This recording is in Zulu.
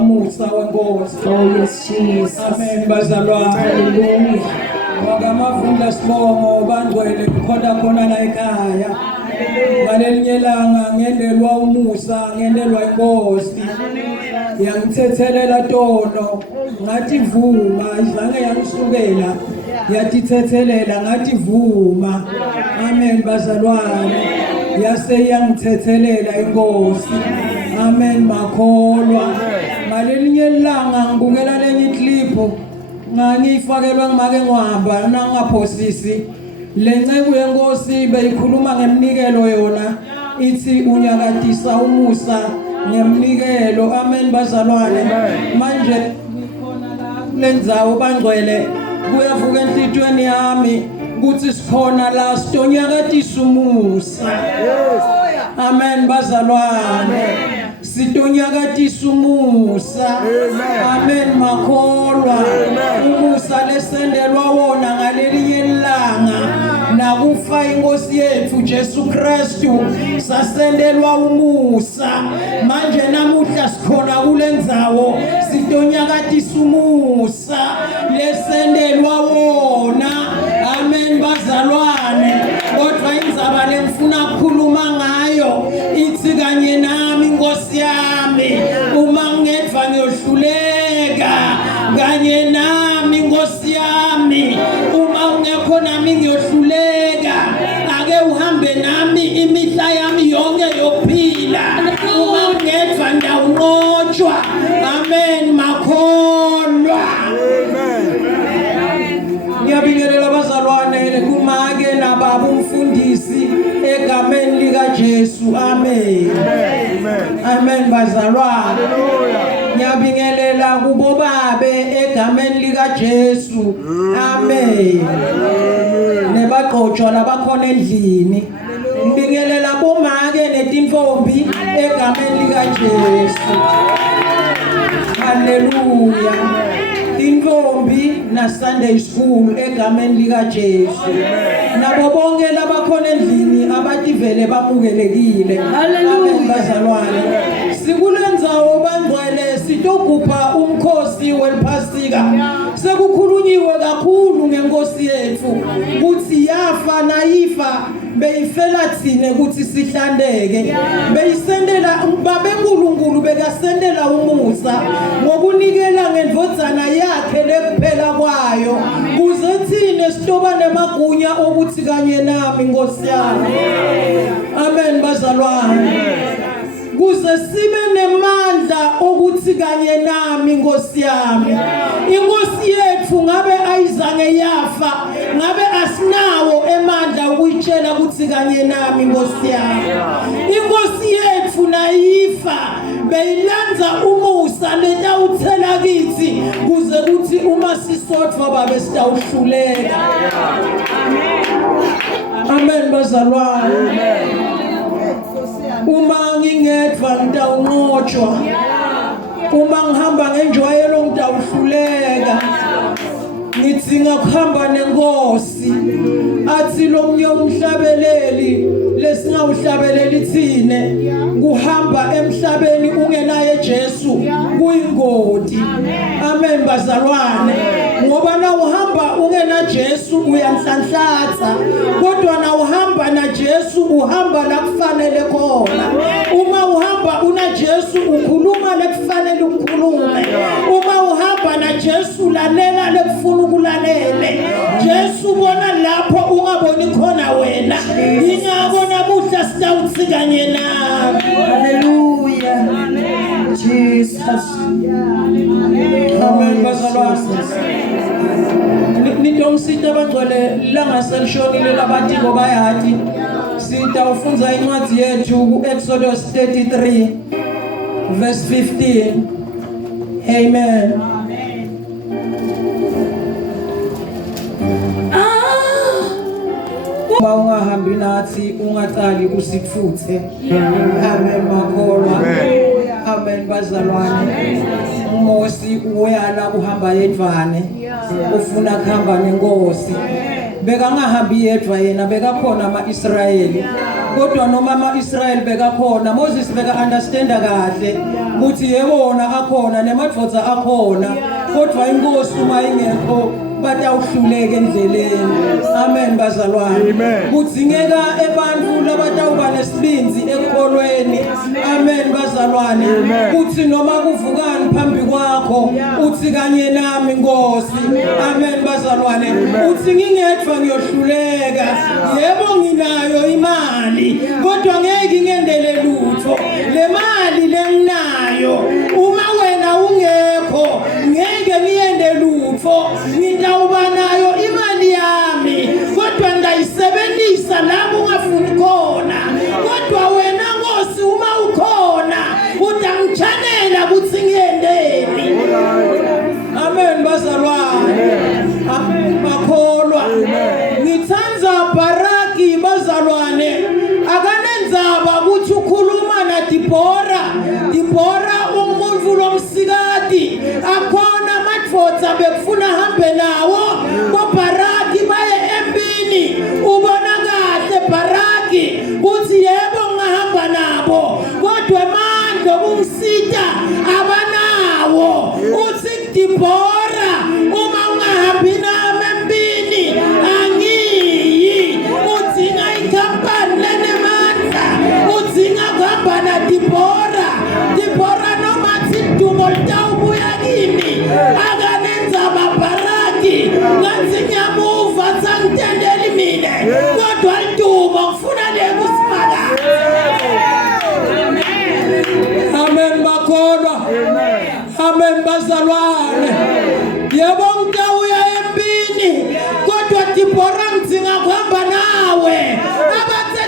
umusa wenkosi. Oh yes, Jesus. Amen bazalwane. Hallelujah. Mavundla sibongo bangcwele khona la ekhaya. Ngalelinye ilanga ngendelwa umusa, ngendelwa inkosi. Yangithethelela tono, ngathi vuma, izange yangisukela. Yatithethelela ngathi vuma. Amen bazalwane. Yase yangithethelela inkosi. Amen makholwa. Ngalelinye ilanga ngibukela lenye clip ngangifakelwa ngimake Ngihamba nangaphosisi. Lenceku yenkosi beyikhuluma ngemnikelo yona ithi unyakatisa umusa ngemnikelo. Amen bazalwane. Manje ngikhona la kulendzawo bangcwele kuyavuka enhlitweni yami ukuthi sikhona la sitonyakatisa umusa. Amen bazalwane. Sitonyakatisa umusa. Amen makholwa. Umusa lesendelwa wona ngalelinye ilanga nakufa inkosi yethu Jesu Kristu sasendelwa umusa. Manje namuhla sikhona kulendzawo sitonyakatisa umusa lesendelwa wona. Amen bazalwane. Kodwa indzaba lemfuna ukukhuluma ngayo ithi kanye nami inkosi yami uma ngedva ngiyohluleka kanye nami inkosi yami uma ungekho nami ngiyohluleka ake uhambe nami imihla yami yonke yokuphila uma ungedva ndawunqotshwa. Amen makholwa. Ngiyabingelela bazalwane kumake nababa umfundisi egameni lika Jesu. Amen. Amen bazalwane. Ngiyabingelela kubo babe egameni lika Jesu. Amen. Nebaqotshwa labakhona endlini. Ngibingelela bomake netintombi egameni lika Jesu. Hallelujah. Intombi na Sunday school egameni lika Jesu. Nabo bonke labakhona endlini abativele bamukelekile. Amen bazalwane. Sikulendzawo bangcwele sitogupha umkhosi wephasika. Sekukhulunyiwe kakhulu ngenkosi yethu kuthi yafa nayifa beyifela thine kuthi sihlandeke. Beyisendela babenkulunkulu bekasendela umusa ngokunikela ngendvodzana yakhe lekuphela kwayo kuze thine sitoba nemagunya okuthi kanye nami inkosi yami. Amen bazalwane. Kuze sibe nemandla okuthi kanye nami inkosi yami. Inkosi yethu ngabe ayizange yafa, ngabe asinawo emandla ukuyitshela ukuthi kanye nami inkosi yami. Inkosi yethu nayifa beyilandza umusa letawuthela kithi kuze kuthi uma sisodwa babe sitawuhluleka. Amen bazalwane. Uma ngingedva ngitawunqotshwa. Uma ngihamba ngenjwayelo ngitawuhluleka. Ngidzinga kuhamba nenkosi. Athi lo mnye umhlabeleli lesingawuhlabeleli thine kuhamba emhlabeni ungenaye Jesu kuyingoti. Amen bazalwane. Ngoba na uhamba ungena Jesu uyanhlanhlatsa kodwa na uhamba na Jesu uhamba la kufanele khona. Uma uhamba una Jesu ukhuluma la kufanele ukhulume. Uma uhamba na Jesu lalela lekufuna ukulalele. Jesu bona lapho ungaboni khona wena. Ingabona buhla sitawuthi kanye nami. Hallelujah. Jesus. Amen bazalwane. Nitomsita bangcwele langaselishonile labatiko bayati. Sitawufunza incwadi yethu ku Exodus 33 verse 15. Amen. Ungahambi nathi ungacali usitfuthe. Amen makholwa. Amen bazalwane. Umosi uyala uhamba yedvane. Ufuna kuhamba nenkosi. Bekangahambi yedva yena bekakhona ama-Israyeli kodwa noma ama-Israel bekakhona Moses beka understanda kahle ukuthi yebona akhona nemadvodza akhona kodwa inkosi uma ingekho batawuhluleka endleleni. Amen bazalwane. Kudzingeka ebantfu labatawuba nesibinzi ekholweni. Amen bazalwane. Kuthi noma kuvukani phambi kwakho uthi kanye nami Nkosi. Amen bazalwane. Uthi ngingedwa ngiyohluleka. Yebo nginayo imali kodwa ngeke ngendele lutho. Le mali lenginayo uma wena ungekho ngeke ngiyende lutho. Ngitawuba nayo imali yami kodwa ndayisebenzisa lapho ungafuni khona. Kodwa wena Nkosi uma ukhona utangichanela ukuthi ngiyendeni. Amen bazalwane. Amen bakholwa. Ngithanza Baraki bazalwane. Akanenzaba ukuthi ukhuluma na Dibora umuntu lomsikati akhona amadvodza bekufuna hambe nawo Baraki baye empini. Ubona kahle Baraki uthi yebo ngahamba nabo kodwa manje kungisita abanawo. Uthi Dibora uma ungahambi nami empini angiyi. Udzinga ikhampani lenemandla udzinga kuhamba na Dibora noma sidumo litawubuya kimi akanenzaba Baraki ngathi ngiyamuva sangitendeli mina kodwa lidumo ngifuna lekusimaka. Amen bakholwa. Amen bazalwane. Yebo ngitawuya empini kodwa Dibora ngidzinga kuhamba nawe. Abathe